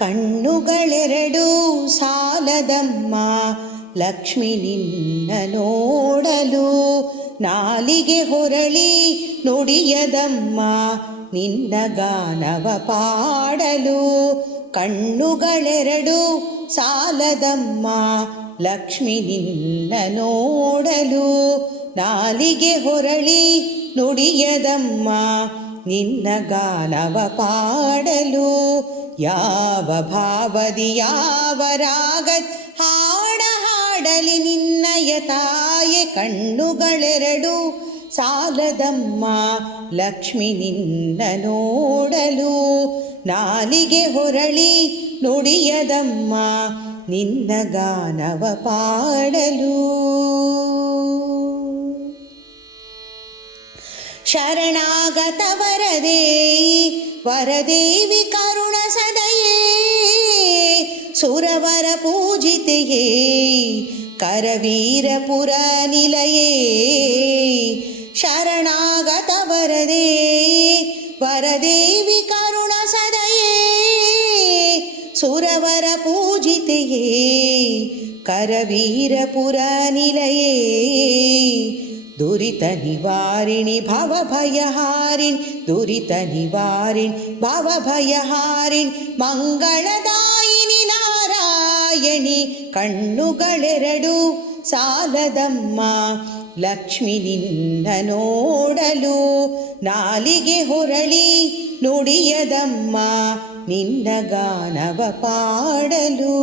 ಕಣ್ಣುಗಳೆರಡು ಸಾಲದಮ್ಮ ಲಕ್ಷ್ಮಿ ನಿನ್ನ ನೋಡಲು, ನಾಲಿಗೆ ಹೊರಳಿ ನುಡಿಯದಮ್ಮ ನಿನ್ನ ಗಾನವ ಪಾಡಲು. ಕಣ್ಣುಗಳೆರಡು ಸಾಲದಮ್ಮ ಲಕ್ಷ್ಮಿ ನಿನ್ನ ನೋಡಲು, ನಾಲಿಗೆ ಹೊರಳಿ ನುಡಿಯದಮ್ಮ ನಿನ್ನ ಗಾನವ ಪಾಡಲು. ಯಾವ ಭಾವದಿ ಯಾವ ರಾಗದ್ ಹಾಡ ಹಾಡಲಿ ನಿನ್ನಯ ತಾಯೆ, ಕಣ್ಣುಗಳೆರಡು ಸಾಲದಮ್ಮ ಲಕ್ಷ್ಮಿ ನಿನ್ನ ನೋಡಲು, ನಾಲಿಗೆ ಹೊರಳಿ ನುಡಿಯದಮ್ಮ ನಿನ್ನ ಗಾನವ ಪಾಡಲು. ಶರಣಾಗತ ವರದೇವಿ ಕರುಣ ಸದಯೇ, ಸುರವರ ಪೂಜಿತೆಯೇ ಕರವೀರಪುರ ನಿಲಯೇ. ಶರಣಾಗತ ವರದೇವಿ ಕರುಣ ಸದಯೇ, ಸುರವರ ಪೂಜಿತೆಯೇ ಕರವೀರಪುರ ನಿಲಯೇ. ದುರಿತ ನಿವಾರಿಣಿ ಭವಭಯಹಾರಿಣಿ, ದುರಿತ ನಿವಾರಿಣಿ ಭವಭಯಹಾರಿಣಿ, ಮಂಗಳದಾಯಿನಿ ನಾರಾಯಣಿ. ಕಣ್ಣುಗಳೆರಡು ಸಾಲದಮ್ಮ ಲಕ್ಷ್ಮಿ ನಿನ್ನ ನೋಡಲು, ನಾಲಿಗೆ ಹೊರಳಿ ನುಡಿಯದಮ್ಮ ನಿನ್ನ ಗಾನವ ಪಾಡಲು.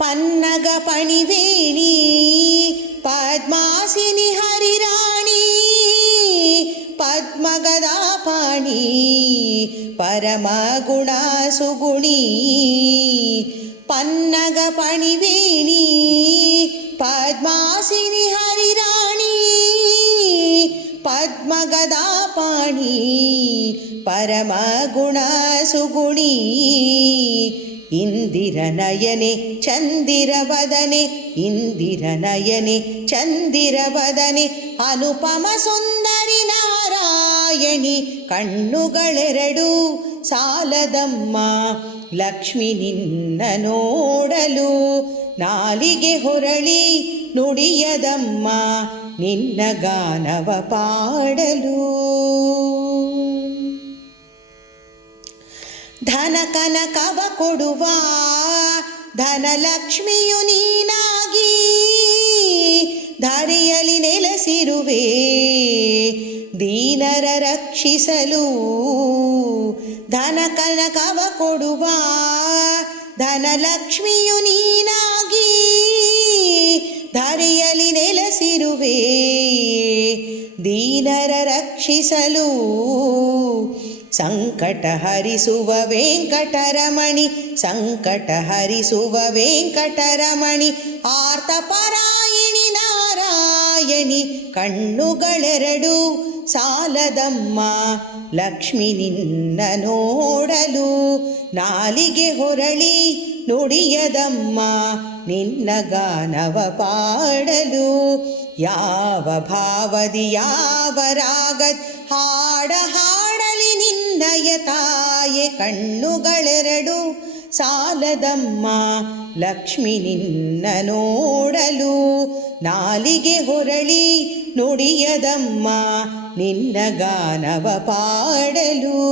ಪನ್ನಗ ಪಣಿವೇಣಿ ಪದ್ಮಾಸಿನಿ ಹರಿರಾಣಿ, ಪದ್ಮಗದಾ ಪಾಣಿ ಪರಮ ಗುಣ ಸುಗುಣಿ. ಪನ್ನಗ ಪಣಿವೇಣಿ ಪದ್ಮಾಸಿನಿ ಹರಿರಾಣಿ, ಪದ್ಮಗದಾ ಪಾಣಿ ಪರಮ ಗುಣ ಸುಗುಣಿ. ಇಂದಿರ ನಯನೆ ಚಂದಿರ ವದನೆ, ಇಂದಿರ ನಯನೆ ಚಂದಿರ ವದನೆ, ಅನುಪಮ ಸುಂದರಿ ನಾರಾಯಣಿ. ಕಣ್ಣುಗಳೆರಡು ಸಾಲದಮ್ಮ ಲಕ್ಷ್ಮಿ ನಿನ್ನ ನೋಡಲು, ನಾಲಿಗೆ ಹೊರಳಿ ನುಡಿಯದಮ್ಮ ನಿನ್ನ ಗಾನವ ಪಾಡಲು. ಧನ ಕನಕವ ಕೊಡುವ ಧನಲಕ್ಷ್ಮಿಯು ನೀನಾಗಿ, ಧರೆಯಲಿ ನೆಲೆಸಿರುವೆ ದೀನರ ರಕ್ಷಿಸಲು. ಧನ ಕನಕವ ಕೊಡುವ ಧನಲಕ್ಷ್ಮಿಯು ನೀನಾಗಿ, ಧರೆಯಲಿ ನೆಲೆಸಿರುವೆ ದೀನರ ರಕ್ಷಿಸಲು. ಸಂಕಟ ಹರಿಸುವ ವೆಂಕಟರಮಣಿ, ಸಂಕಟ ಹರಿಸುವ ವೆಂಕಟರಮಣಿ, ಆರ್ತಪರಾಯಣಿ ನಾರಾಯಣಿ. ಕಣ್ಣುಗಳೆರಡು ಸಾಲದಮ್ಮ ಲಕ್ಷ್ಮಿ ನಿನ್ನ ನೋಡಲು, ನಾಲಿಗೆ ಹೊರಳಿ ನುಡಿಯದಮ್ಮ ನಿನ್ನ ಗಾನವ ಪಾಡಲು. ಯಾವ ಭಾವದಿ ಯಾವ ರಾಗದ್ ಹಾಡ ಹಾಡಲಿ ನಿನ್ನಯ ತಾಯೆ, ಕಣ್ಣುಗಳೆರಡು ಸಾಲದಮ್ಮ ಲಕ್ಷ್ಮಿ ನಿನ್ನ ನೋಡಲು, ನಾಲಿಗೆ ಹೊರಳಿ ನುಡಿಯದಮ್ಮ ನಿನ್ನ ಗಾನವ ಪಾಡಲು.